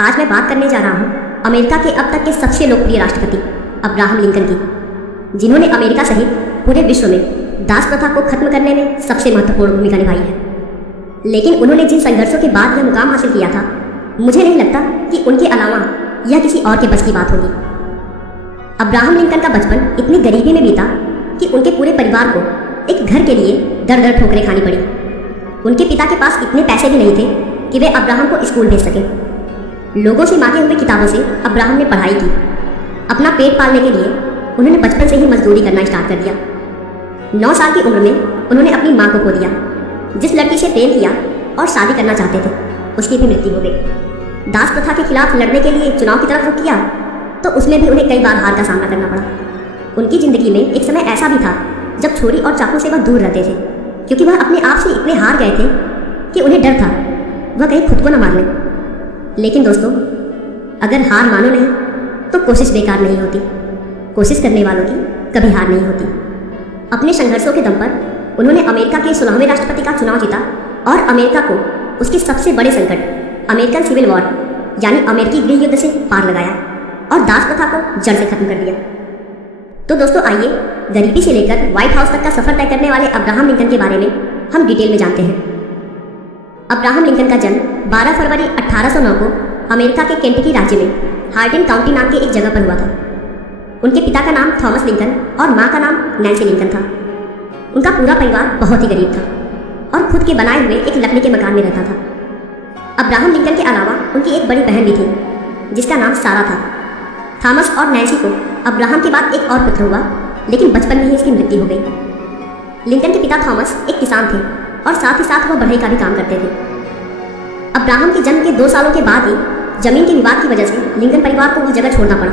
आज मैं बात करने जा रहा हूँ अमेरिका के अब तक के सबसे लोकप्रिय राष्ट्रपति अब्राहम लिंकन की, जिन्होंने अमेरिका सहित पूरे विश्व में दास प्रथा को खत्म करने में सबसे महत्वपूर्ण भूमिका निभाई है। लेकिन उन्होंने जिन संघर्षों के बाद यह मुकाम हासिल किया था, मुझे नहीं लगता कि उनके अलावा यह किसी और के बस की बात होगी। अब्राहम लिंकन का बचपन इतनी गरीबी में बीता कि उनके पूरे परिवार को एक घर के लिए दर दर ठोकरें खानी पड़ी। उनके पिता के पास इतने पैसे भी नहीं थे कि वे अब्राहम को स्कूल भेज सकें। लोगों से मांगे हुए किताबों से अब्राहम ने पढ़ाई की। अपना पेट पालने के लिए उन्होंने बचपन से ही मजदूरी करना स्टार्ट कर दिया। 9 साल की उम्र में उन्होंने अपनी मां को खो दिया। जिस लड़की से प्रेम किया और शादी करना चाहते थे, उसकी भी मृत्यु हो गई। दास प्रथा के खिलाफ लड़ने के लिए चुनाव की तरफ रुख किया तो उसमें भी उन्हें कई बार हार का सामना करना पड़ा। उनकी जिंदगी में एक समय ऐसा भी था जब छुरी और चाकू से वह दूर रहते थे, क्योंकि वह अपने आप से इतने हार गए थे कि उन्हें डर था वह कहीं खुद को न मार लें। लेकिन दोस्तों, अगर हार मानो नहीं तो कोशिश बेकार नहीं होती। कोशिश करने वालों की कभी हार नहीं होती। अपने संघर्षों के दम पर उन्होंने अमेरिका के 16वें राष्ट्रपति का चुनाव जीता और अमेरिका को उसके सबसे बड़े संकट अमेरिकन सिविल वॉर यानी अमेरिकी गृह युद्ध से पार लगाया और दास प्रथा को जड़ से खत्म कर दिया। तो दोस्तों, आइए गरीबी से लेकर व्हाइट हाउस तक का सफर तय करने वाले अब्राहम लिंकन के बारे में हम डिटेल में जानते हैं। अब्राहम लिंकन का जन्म 12 फरवरी 1809 को अमेरिका के केंटकी राज्य में हार्डिन काउंटी नाम के एक जगह पर हुआ था। उनके पिता का नाम थॉमस लिंकन और मां का नाम नैन्सी लिंकन था। उनका पूरा परिवार बहुत ही गरीब था और खुद के बनाए हुए एक लकड़ी के मकान में रहता था। अब्राहम लिंकन के अलावा उनकी एक बड़ी बहन भी थी जिसका नाम सारा था। थॉमस और नैन्सी को अब्राहम के बाद एक और पुत्र हुआ, लेकिन बचपन में ही इसकी मृत्यु हो गई। लिंकन के पिता थॉमस एक किसान थे और साथ ही साथ वह बढ़ई का भी काम करते थे। अब्राहम के जन्म के 2 सालों के बाद ही जमीन के विवाद की वजह से लिंकन परिवार को वह जगह छोड़ना पड़ा,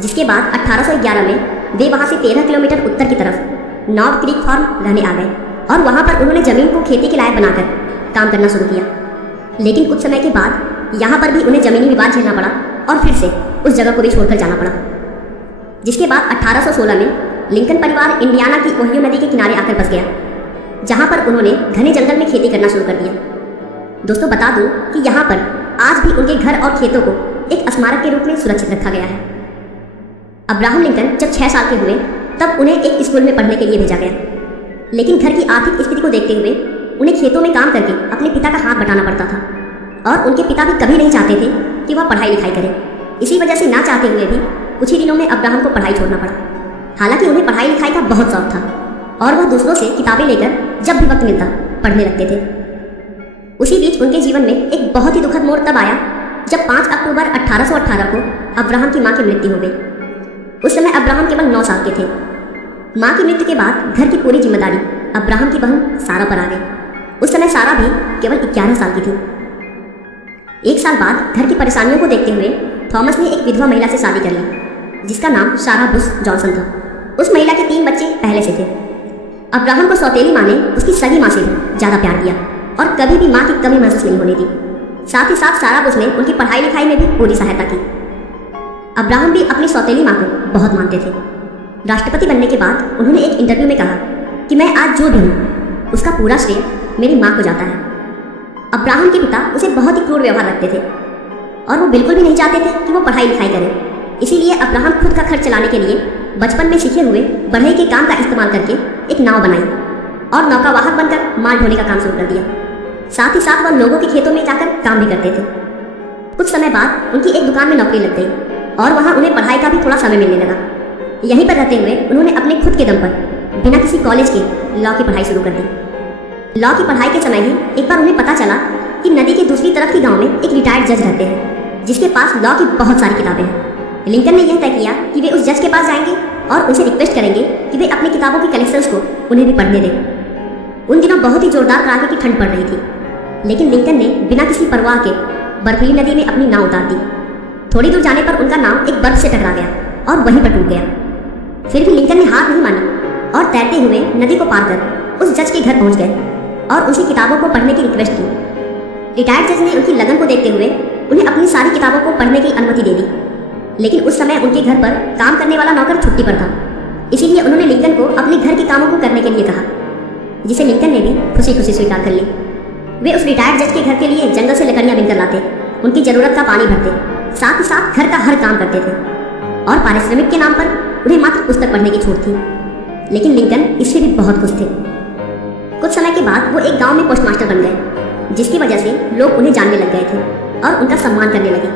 जिसके बाद 1811 में वे वहां से 13 किलोमीटर उत्तर की तरफ नॉर्थ क्रीक फार्म रहने आ गए और वहां पर उन्होंने जमीन को खेती के लायक बनाकर काम करना शुरू किया। लेकिन कुछ समय के बाद यहाँ पर भी उन्हें जमीनी विवाद झेलना पड़ा और फिर से उस जगह को भी छोड़कर जाना पड़ा, जिसके बाद 1816 में लिंकन परिवार इंडियाना की ओहियो नदी के किनारे आकर बस गया, जहां पर उन्होंने घने जंगल में खेती करना शुरू कर दिया। दोस्तों, बता दूं कि यहाँ पर आज भी उनके घर और खेतों को एक स्मारक के रूप में सुरक्षित रखा गया है। अब्राहम लिंकन जब 6 साल के हुए तब उन्हें एक स्कूल में पढ़ने के लिए भेजा गया, लेकिन घर की आर्थिक स्थिति को देखते हुए उन्हें खेतों में काम करके अपने पिता का हाथ बटाना पड़ता था और उनके पिता भी कभी नहीं चाहते थे कि वह पढ़ाई लिखाई करे। इसी वजह से ना चाहते हुए भी कुछ ही दिनों में अब्राहम को पढ़ाई छोड़ना पड़ा। हालांकि उन्हें पढ़ाई लिखाई का बहुत शौक था और वह दूसरों से किताबें लेकर जब भी वक्त मिलता पढ़ने लगते थे। उसी बीच उनके जीवन में एक बहुत ही दुखद मोड़ तब आया जब 5 अक्टूबर 1818 को अब्राहम की मां की मृत्यु हो गई। उस समय अब्राहम केवल 9 साल के थे। मां की मृत्यु के बाद घर की पूरी जिम्मेदारी अब्राहम की बहन सारा पर आ गई। उस समय सारा भी केवल 11 साल की थी। 1 साल बाद घर की परेशानियों को देखते हुए थॉमस ने एक विधवा महिला से शादी कर ली, जिसका नाम सारा बुश जॉनसन था। उस महिला के 3 बच्चे पहले से थे। अब्राहम को सौतेली मां ने उसकी सगी मां से भी ज्यादा प्यार दिया और कभी भी मां की कमी महसूस नहीं होने दी। साथ ही साथ सारा बुश ने उनकी पढ़ाई लिखाई में भी पूरी सहायता की। अब्राहम भी अपनी सौतेली मां को बहुत मानते थे। राष्ट्रपति बनने के बाद उन्होंने एक इंटरव्यू में कहा कि मैं आज जो भी हूँ उसका पूरा श्रेय मेरी मां को जाता है। अब्राहम के पिता उसे बहुत ही क्रूर व्यवहार रखते थे और वो बिल्कुल भी नहीं चाहते थे कि वो पढ़ाई लिखाई करे। इसीलिए अब्राहम खुद का खर्च चलाने के लिए बचपन में सीखे हुए बढ़ई के काम का इस्तेमाल करके एक नाव बनाई और नौकावाहक बनकर माल ढोने का काम शुरू कर दिया। साथ ही साथ वह लोगों के खेतों में जाकर काम भी करते थे। कुछ समय बाद उनकी एक दुकान में नौकरी लग गई और वहां उन्हें पढ़ाई का भी थोड़ा समय मिलने लगा। यहीं पर रहते हुए उन्होंने अपने खुद के दम पर बिना किसी कॉलेज के लॉ की पढ़ाई शुरू कर दी। लॉ की पढ़ाई के समय ही एक बार उन्हें पता चला कि नदी के दूसरी तरफ के गाँव में एक रिटायर्ड जज रहते हैं जिसके पास लॉ की बहुत सारी किताबें हैं। लिंकन ने यह तय किया कि वे उस जज के पास जाएंगे और उनसे रिक्वेस्ट करेंगे कि वे अपनी किताबों की कलेक्शंस को उन्हें भी पढ़ने दें। उन दिनों बहुत ही जोरदार कड़ाके की ठंड पड़ रही थी, लेकिन लिंकन ने बिना किसी परवाह के बर्फीली नदी में अपनी नाव उतार दी। थोड़ी दूर जाने पर उनका नाव एक बर्फ से टकरा गया और वहीं पर टूट गया। फिर भी लिंकन ने हार नहीं मानी और तैरते हुए नदी को पार कर उस जज के घर पहुंच गए और उनकी किताबों को पढ़ने की रिक्वेस्ट की। रिटायर्ड जज ने उनकी लगन को देखते हुए उन्हें अपनी सारी किताबों को पढ़ने की अनुमति दे दी, लेकिन उस समय उनके घर पर काम करने वाला नौकर छुट्टी पर था। इसीलिए उन्होंने लिंकन को अपने घर के कामों को करने के लिए कहा, जिसे लिंकन ने भी खुशी खुशी स्वीकार कर ली। वे उस रिटायर्ड जज के घर के लिए जंगल से लकड़ियां बिनकर लाते उनकी जरूरत का पानी भरते, साथ ही साथ घर का हर काम करते थे और पारिश्रमिक के नाम पर उन्हें मात्र पुस्तक पढ़ने की छूट थी। लेकिन लिंकन इससे भी बहुत खुश थे। कुछ समय के बाद वो एक गांव में पोस्टमास्टर बन गए, जिसकी वजह से लोग उन्हें जानने लग गए थे और उनका सम्मान करने लगे।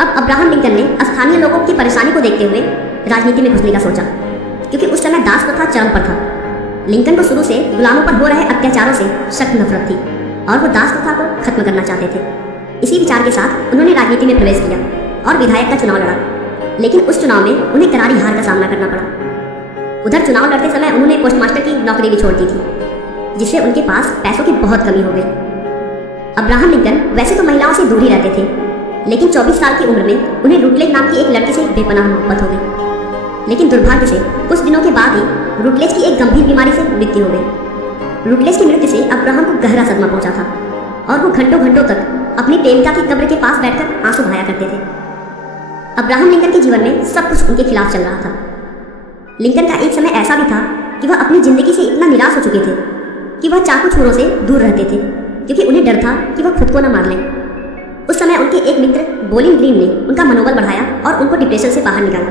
अब अब्राहम लिंकन ने स्थानीय लोगों की परेशानी को देखते हुए राजनीति में घुसने का सोचा, क्योंकि उस समय दास प्रथा चरम पर था। लिंकन को शुरू से गुलामों पर हो रहे अत्याचारों से सख्त नफरत थी और वो दास प्रथा को खत्म करना चाहते थे। इसी विचार के साथ उन्होंने राजनीति में प्रवेश किया और विधायक का चुनाव लड़ा, लेकिन उस चुनाव में उन्हें करारी हार का सामना करना पड़ा। उधर चुनाव लड़ते समय उन्होंने पोस्टमास्टर की नौकरी भी छोड़ दी थी, जिससे उनके पास पैसों की बहुत कमी हो गई। अब्राहम लिंकन वैसे तो महिलाओं से दूर ही रहते थे, लेकिन 24 साल की उम्र में उन्हें रूटलेज नाम की एक लड़की से बेपनाह मोहब्बत हो गई। लेकिन दुर्भाग्य से कुछ दिनों के बाद ही रूटलेज की एक गंभीर बीमारी से मृत्यु हो गई। रूटलेज की मृत्यु से अब्राहम को गहरा सदमा पहुंचा था और वो घंटों घंटों तक अपनी प्रेमिका की कब्र के पास बैठकर आंसू बहाया करते थे। अब्राहम लिंकन के जीवन में सब कुछ उनके खिलाफ चल रहा था। लिंकन का एक समय ऐसा भी था कि वह अपनी जिंदगी से इतना निराश हो चुके थे कि वह चाकू छोरों से दूर रहते थे, क्योंकि उन्हें डर था कि वह खुद को न मार लें। उस समय उनके एक मित्र बोलिंग ग्रीन ने उनका मनोबल बढ़ाया और उनको डिप्रेशन से बाहर निकाला।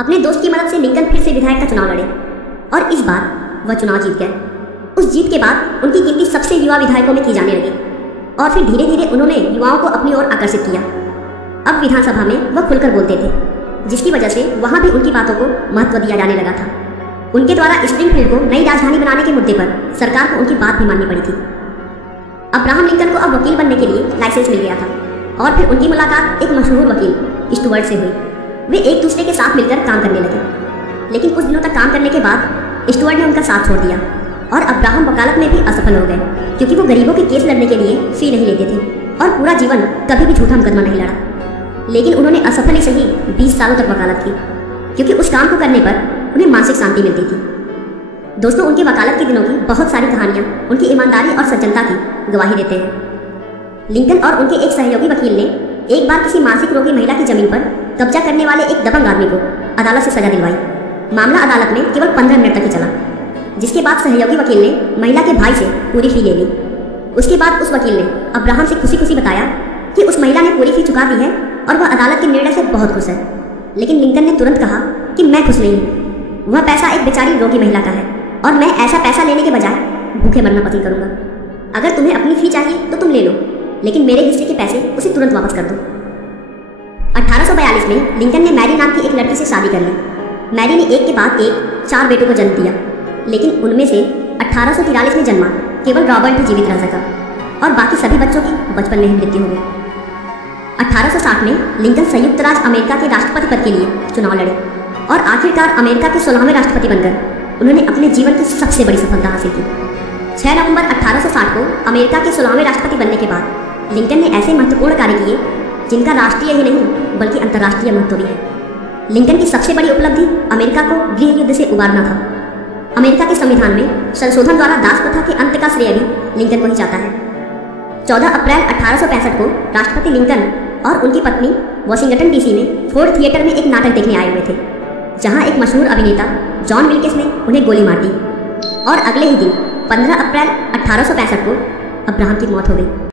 अपने दोस्त की मदद से लिंकन फिर से विधायक का चुनाव लड़े और इस बार वह चुनाव जीत गए। उस जीत के बाद उनकी गिनती सबसे युवा विधायकों में की जाने लगी और फिर धीरे धीरे उन्होंने युवाओं को अपनी ओर आकर्षित किया। अब विधानसभा में वह खुलकर बोलते थे, जिसकी वजह से वहां भी उनकी बातों को महत्व दिया जाने लगा था। उनके द्वारा स्प्रिंगफील्ड को नई राजधानी बनाने के मुद्दे पर सरकार को उनकी बात भी माननी पड़ी थी। अब्राहम लिंकन को अब वकील बनने के लिए लाइसेंस मिल गया था और फिर उनकी मुलाकात एक मशहूर वकील स्टुअर्ट से हुई। वे एक दूसरे के साथ मिलकर काम करने लगे, लेकिन कुछ दिनों तक काम करने के बाद स्टुअर्ट ने उनका साथ छोड़ दिया और अब्राहम वकालत में भी असफल हो गए, क्योंकि वो गरीबों के केस लड़ने के लिए फी नहीं लेते थे और पूरा जीवन कभी भी झूठा मुकदमा नहीं लड़ा। लेकिन उन्होंने असफल ही सही 20 सालों तक वकालत की, क्योंकि उस काम को करने पर उन्हें मानसिक शांति मिलती थी। दोस्तों, उनकी वकालत के दिनों की बहुत सारी कहानियां उनकी ईमानदारी और सज्जनता की गवाही देते हैं। लिंकन और उनके एक सहयोगी वकील ने एक बार किसी मानसिक रोगी महिला की जमीन पर कब्जा करने वाले एक दबंग आदमी को अदालत से सजा दिलवाई। मामला अदालत में केवल 15 मिनट तक ही चला, जिसके बाद सहयोगी वकील ने महिला के भाई से पूरी फी ले ली। उसके बाद उस वकील ने अब्राहम से खुशी खुशी बताया कि उस महिला ने पूरी फी चुका दी है और वह अदालत के निर्णय से बहुत खुश है। लेकिन लिंकन ने तुरंत कहा कि मैं खुश नहीं हूँ, वह पैसा एक बेचारी रोगी महिला का है और मैं ऐसा पैसा लेने के बजाय भूखे मरना पसंद करूंगा। अगर तुम्हें अपनी फी चाहिए तो तुम ले लो, लेकिन मेरे हिस्से के पैसे उसे तुरंत वापस कर दो। 1842 में लिंकन ने मैरी नाम की एक लड़की से शादी कर ली। मैरी ने एक के बाद एक 4 बेटों को जन्म दिया, लेकिन उनमें से 1843 में जन्मा केवल रॉबर्ट ही जीवित रह सका और बाकी सभी बच्चों की बचपन में ही मृत्यु हो गई। 1860 में लिंकन संयुक्त राज्य अमेरिका के राष्ट्रपति पद के लिए चुनाव लड़े और आखिरकार अमेरिका के 16वें राष्ट्रपति बनकर उन्होंने अपने जीवन की सबसे बड़ी सफलता हासिल की। 6 नवंबर 1860 को अमेरिका के 16वें राष्ट्रपति बनने के बाद लिंकन ने ऐसे महत्वपूर्ण कार्य किए जिनका राष्ट्रीय ही नहीं बल्कि अंतर्राष्ट्रीय महत्व भी है। लिंकन की सबसे बड़ी उपलब्धि अमेरिका को गृह युद्ध से उबारना था। अमेरिका के संविधान में संशोधन द्वारा दास प्रथा के अंत का श्रेय भी लिंकन को ही जाता है। 14 अप्रैल 1865 को राष्ट्रपति लिंकन और उनकी पत्नी वाशिंगटन डीसी में फोर्ड थिएटर में एक नाटक देखने आए हुए थे, जहां एक मशहूर अभिनेता जॉन विल्किस ने उन्हें गोली मार दी और अगले ही दिन 15 अप्रैल 1865 को अब्राहम की मौत हो गई।